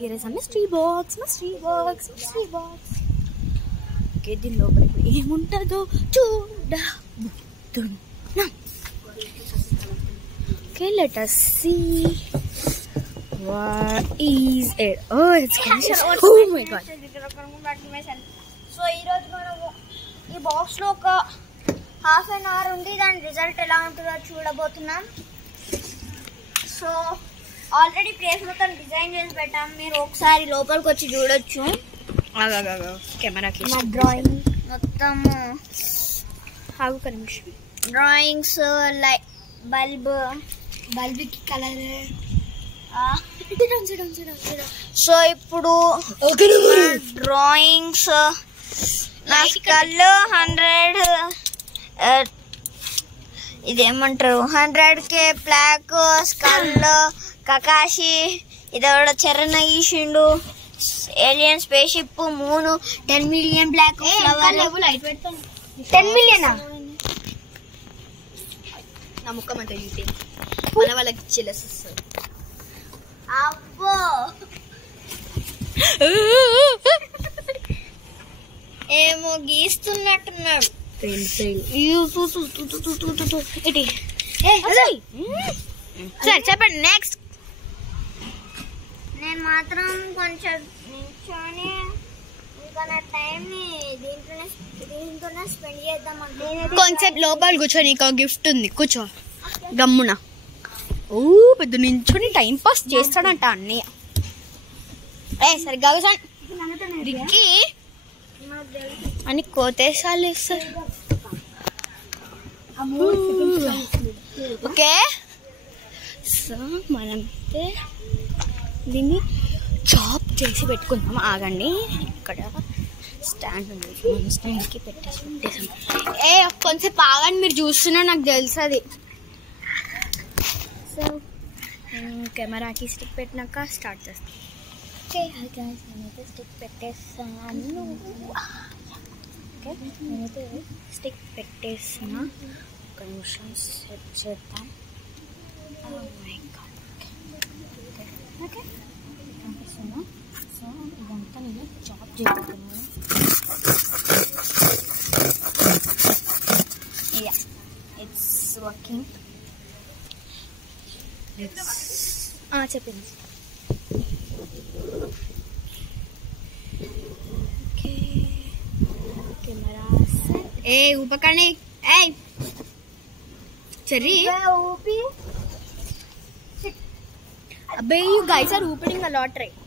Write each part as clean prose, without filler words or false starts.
here is a mystery box. Okay, దీని లోపల ఏముంటుందో చూడబోతున్నాం. Okay, let us see what is it. Oh, it's oh my god. So ఈరోజు మనము ఈ బాక్స్లో ఒక హాఫ్ అన్ అవర్ ఉండి దాని రిజల్ట్ ఎలా ఉంటుందో చూడబోతున్నాం. సో ఆల్రెడీ ప్లేస్ మొత్తం డిజైన్ చేసి పెట్టాం, మీరు ఒకసారి లోపలికి వచ్చి చూడొచ్చు. కెమెరాకి డ్రాయింగ్ మొత్తము ఒక నిమిషం. డ్రాయింగ్స్ లైక్ బల్బ్కి కలర్. సో ఇప్పుడు డ్రాయింగ్స్ నా స్కల్ 100 ఇదేమంటారు 100K బ్లాక్ స్కల్ కకాషి, ఇదెవడో చరణ్ గీసిండు. Alien space ship, moon, 10 million black flower. 10 million నా ముఖం అంతా ఇంతే మన వాళ్ళకి చెల్లెస్ వస్తుంది. అబ్బో ఏమో గీస్తున్నట్టున్నాడు. సరే చెప్పండి నెక్స్ట్. నేను మాత్రం కొంచెం నిల్చొని ఇంకా నా టైంని దీంతోనే స్పెండ్ చేద్దామంటే కొంచెం లోపల కూర్చో, నీకు గిఫ్ట్ ఉంది, కూర్చో గమ్మున. ఓ పెద్ద నించొని టైం పాస్ చేస్తాడంట అన్నయ్య. సరిగ్గా రిక్కీ అని కోతేసాలు ఇస్తారు. ఓకే, సో మనమైతే దీన్ని చాప్ చేసి పెట్టుకుందాం. ఆగండి, ఇక్కడ స్టాండ్ ఉంది, మనం స్టాండ్కి పెట్టేసాం. కొంచెం ఆగండి, మీరు చూస్తున్నా నాకు తెలుసు అది. సో కెమెరాకి స్టిక్ పెట్టినాక స్టార్ట్ చేస్తాం. ఓకే నేనైతే స్టిక్ పెట్టేస్తాను. ఓకే నేనైతే స్టిక్ పెట్టేసిన, ఒక నిమిషం సెట్ చేద్దాం. ఓకే కనిపిస్తున్నా. సో ఇదంతా నేను చాప్ చేసుకున్నాను. It's working. చెప్పింది. ఓకే కెమెరా ఉపకరణి చెర్రీ ఊపి. అబ్బే యూ గైస్ ఆర్ ఊపిడింగ్ అ లాట్ రైట్.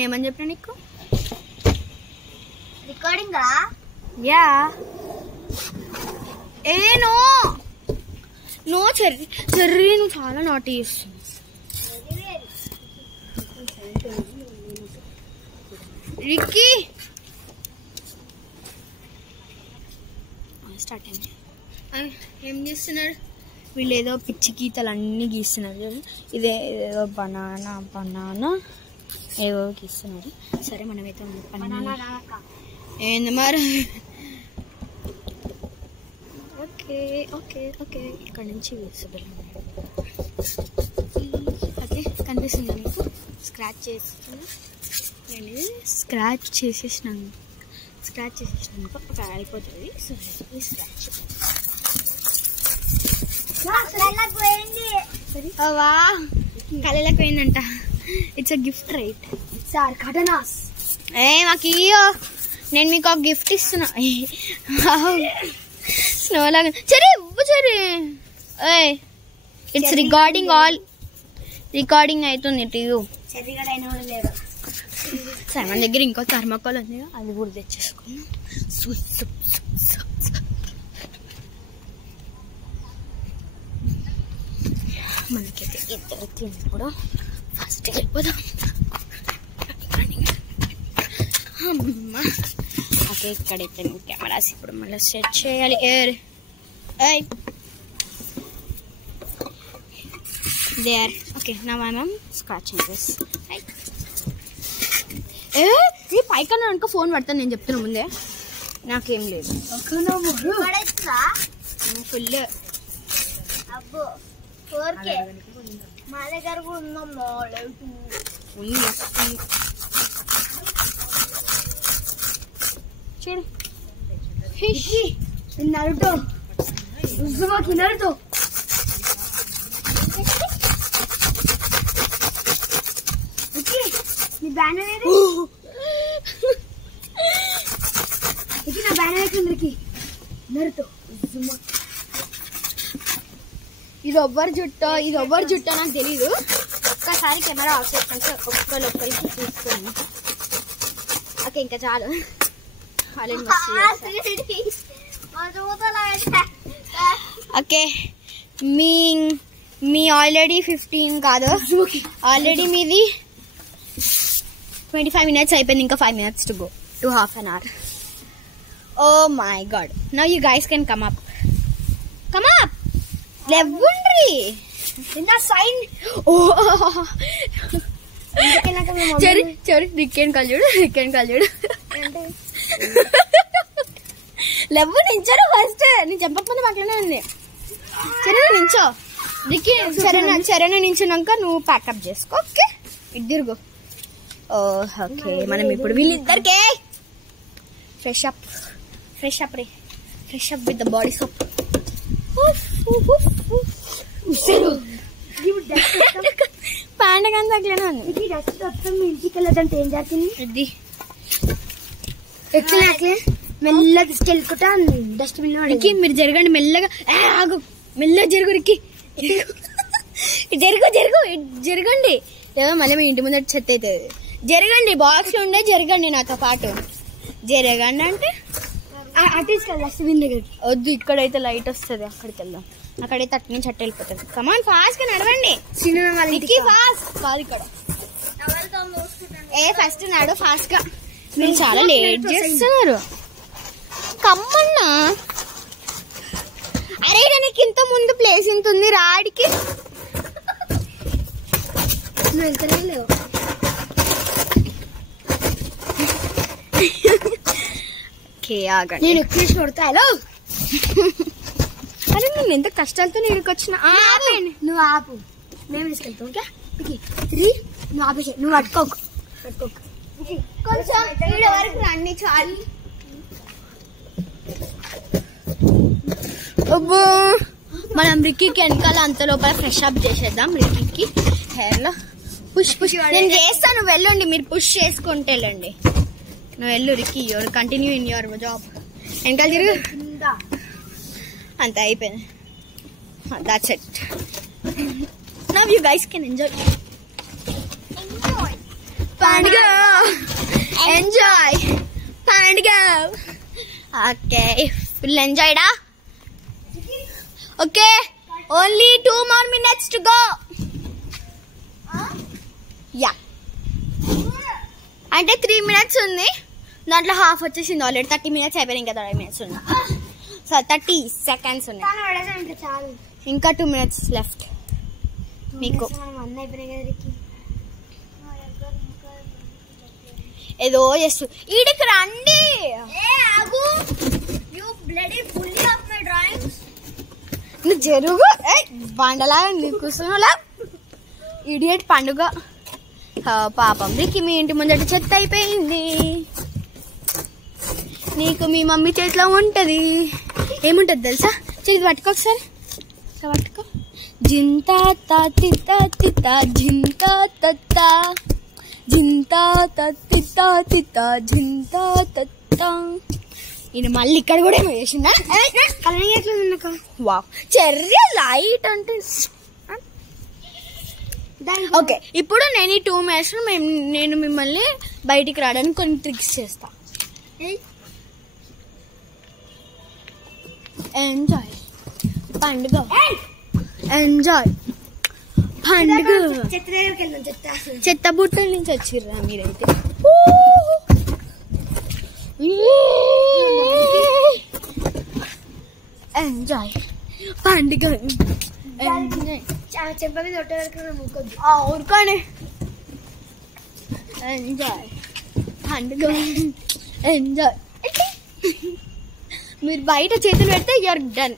ఏమని చెప్పినా నీకు? Recording ya. No no Cherry, నువ్వు చాలా నాటి చేస్తున్నావు. రిక్కీ స్టార్ట్ అయింది. ఏం చేస్తున్నారు వీళ్ళు? ఏదో పిచ్చి గీతలు అన్నీ గీస్తున్నారు. ఇదేదో బనానా ఏవో గీస్తున్నారు. సరే మనమైతే ఏంది మరి. ఓకే ఓకే ఓకే ఇక్కడ నుంచి వేసుకుంటాం. ఓకే కనిపిస్తుంది మీకు? స్క్రాచ్ చేస్తున్నాను, స్క్రాచ్ చేసేసినాను అయిపోతుంది. సో స్క్రాచ్ వా కళ్ళకి పోయిందంట. It's a gift right. మాకు ఇయ్యో, నేను మీకు ఒక గిఫ్ట్ ఇస్తున్నా. స్నోలాగా సరే సరే. ఇట్స్ రికార్డింగ్ అవుతుంది టీవీ. సరే మన దగ్గర ఇంకో థర్మాకోల్ ఉంది, అది కూడా తెచ్చేసుకున్నాం. మనకైతే ఇద్దరు తిన్నప్పుడు ఫస్ట్ వెళ్ళిపోదాం. ఓకే ఇక్కడైతే నేను కెమెరాస్ ఇప్పుడు మళ్ళీ సెట్ చేయాలి. దేర్ ఓకే నా మ్యామ్ స్క్రాచింగ్ దిస్. ఈ పైకన్నా అనుకో ఫోన్ పడతాను, నేను చెప్తున్నా ముందే. నాకేం లేదు ఫుల్. మా దగ్గర కూడా ఉందమ్మా చూడు నరుటో ఉజ్జుమాకి నరుటో నీ బ్యానర్ ఏది ఇది నా బ్యానర్ ఎక్కడికి నరుటో ఉజ్జుమా ఇది ఎవ్వరు జుట్టో నాకు తెలీదు. ఒక్కసారి కెమెరా ఆఫ్ చేసుకుంటే ఒక్కరికి చూసుకోండి. ఓకే ఇంకా చాలు. ఓకే మీ ఆల్రెడీ 15 కాదు, ఆల్రెడీ మీది 25 minutes అయిపోయింది. ఇంకా 5 minutes to go to half an hour. Oh my god, now you guys can come up. లేవుండ్రి నిన్న సైన్ చెరు రిక్కేన్ కలుడు లేవు నించారు ఫస్ట్. నేను చెప్పకపోతే మాట్లాడే ఉంది. సరే నించో రిక్కి. చరణ నించున్నాక నువ్వు ప్యాకప్ చేసుకో. ఓకే ఇద్దరుగో. ఓకే మనం ఇప్పుడు వీళ్ళిద్దరికే fresh up with the body soap. పండగ తగ్గలేనా ఇంటికి వెళ్ళదంటే ఏం చేస్తుంది? ఇది ఎట్లా మెల్లగా తీసుకెళ్ళుకుంటా డస్ట్బిన్ లో. రిక్కి మీరు జరగండి మెల్లగా. ఆగు మెల్లగా జరుగు రిక్కి. జరగండి ఏదో మళ్ళీ మీ ఇంటి ముందర చెత్త అవుతుంది. జరగండి బాక్స్ లో ఉండే జరగండి నాతో పాటు. జరగండి అంటే అటు తీసుకెళ్ళి డస్ట్బిన్ దగ్గరికి. వద్దు ఇక్కడైతే లైట్ వస్తుంది, అక్కడికి వెళ్దాం. అక్కడైతే అటు నుంచి అట్టు వెళ్ళిపోతుంది. కమాన్ ఫాస్ట్ గా నడవండి. ఫాస్ట్ కాదు ఇక్కడ. ఫస్ట్ నడు ఫాస్ట్ గా. మీరు చాలా లేట్ చేస్తున్నారు. కమ్మన్నా అరే నీకు ఇంత ముందు ప్లేస్ ఇంత ఉంది రాడికి. నువ్వు వెళ్తనే లేవు. నేను ఎక్కేసి కొడతాను. అరే నేను ఎంత కష్టాలతో ఇక్కడికొచ్చిన. నువ్వు ఆపు, మేము తీసుకెళ్తాం. ఓకే 3 నువ్వు ఆపేసి నువ్వు పట్టుకోకు. కొంచెం వరకు రండి చాలు. మనం రిక్కీకి వెనకాల అంత లోపల ఫ్రెష్ అప్ చేసేద్దాం. రిక్కీకి హెయిర్ లో పుష్ నేను చేస్తాను. నువ్వు వెళ్ళండి, మీరు పుష్ చేసుకుంటే వెళ్ళండి. నువ్వు వెళ్ళు Ricky, your continue in your job. వెనకాల తిరుగు. అంత అయిపోయింది. That's it. Now you guys can enjoy పండుగ. ఎంజాయ్ పండుగ. ఓకే ఫుల్ ఎంజాయ్ డా. Okay only 2 more minutes to go. Yeah అంటే 3 minutes ఉంది. దాంట్లో హాఫ్ వచ్చేసింది ఆల్రెడీ. 30 minutes అయిపోయింది. ఇంకా 30 minutes ఉంది. సో 30 seconds ఉన్నాయి. ఇంకా 2 minutes లెఫ్ట్ మీకు. ఏదో చేస్తూ ఈడికి రండి. నువ్వు జరుగు. బండలా కూర్చున్నా ఇడియట్ పండుగ. పాపం రిక్కి మీ ఇంటి ముందట చెత్త అయిపోయింది. నీకు మీ మమ్మీ చేతిలో ఉంటది. ఏముంటది తెలుసా? చేతి పట్టుకో ఒకసారి. పట్టుకో. జింతా తిత్తా తిత్తా జింతా తత్తా జింతా తిత్తా తిత్తా జింతా తత్తా. ఈయన మళ్ళీ ఇక్కడ కూడా ఏమో చేసిందా? వావ్ చెర్రీ లైట్ అంటే. ఓకే ఇప్పుడు నేను ఈ 2 minutes నేను మిమ్మల్ని బయటికి రావడానికి కొన్ని ట్రిక్స్ చేస్తా. ఎంజాయ్ పండుగ. ఎంజాయ్ పండుగ. చెత్త బుట్టల నుంచి వచ్చిర్రా మీరైతే. ఎంజాయ్ పండుగ. చెంప మీద ఊరుకోండి. ఎంజాయ్ పండుగ. ఎంజాయ్. మీరు బయట చేతులు పెడితే యూఆర్ డన్.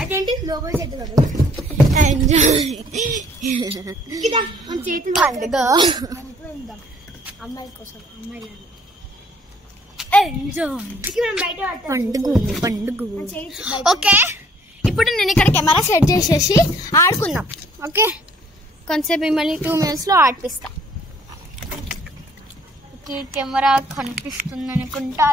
అదేంటి లోపల చేతులు ఎంజాయ్ పండుగ అమ్మాయిల కోసం అమ్మాయిలు ఎంజాయ్ పండుగ పండుగ. ఓకే, ఇప్పుడు నేను ఇక్కడ కెమెరా సెట్ చేసేసి ఆడుకుందాం. ఓకే, కొంచెంసేపు మిమ్మల్ని 2 minutesలో ఆడిపిస్తా. కెమెరా కనిపిస్తుంది అనుకుంటా.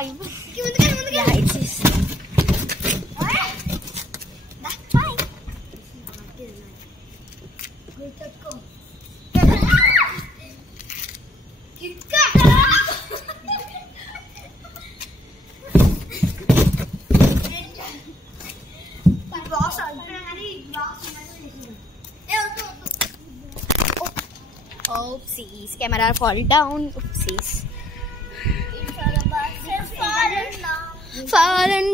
Oopsies, camera fall down. Oopsies. Fallen.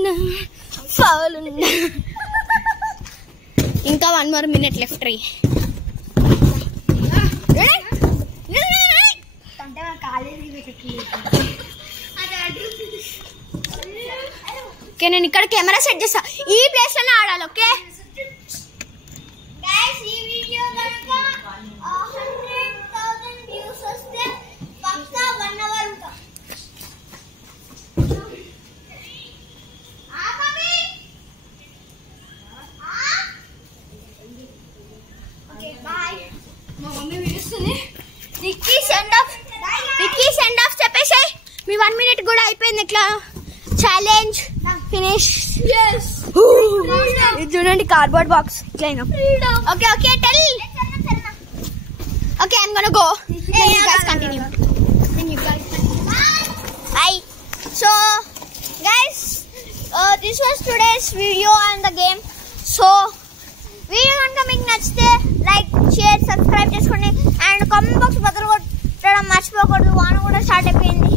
ఇంకా 1 more minute left. ఓకే, నేను ఇక్కడ కెమెరా సెట్ చేస్తా. ఈ ప్లేస్ లోనే ఆడాలి. ఓకే గైస్, ఈ వీడియో కనుక 100,000 వ్యూస్ వస్తే పక్కా 1 hour ఉంటాం. Okay bye. మా మమ్మీ పిలుస్తుంది. రిక్కీ సెండ్ ఆఫ్ చెప్పేసాయి. మీ 1 minute కూడా అయిపోయింది. ఇట్లా ఛాలెంజ్ ఫినిష్. ఇది చూడండి, కార్డ్బోర్డ్ బాక్స్ ఇట్లా. Okay tell. Okay, I'm gonna go. You guys continue. Hi. So guys, this was today's video and the game. So video కనుక మీకు నచ్చితే లైక్, షేర్, సబ్స్క్రైబ్ చేసుకోండి. అండ్ కామెంట్ బాక్స్ బదులు కొట్టడం మర్చిపోకూడదు. వాన కూడా స్టార్ట్ అయిపోయింది.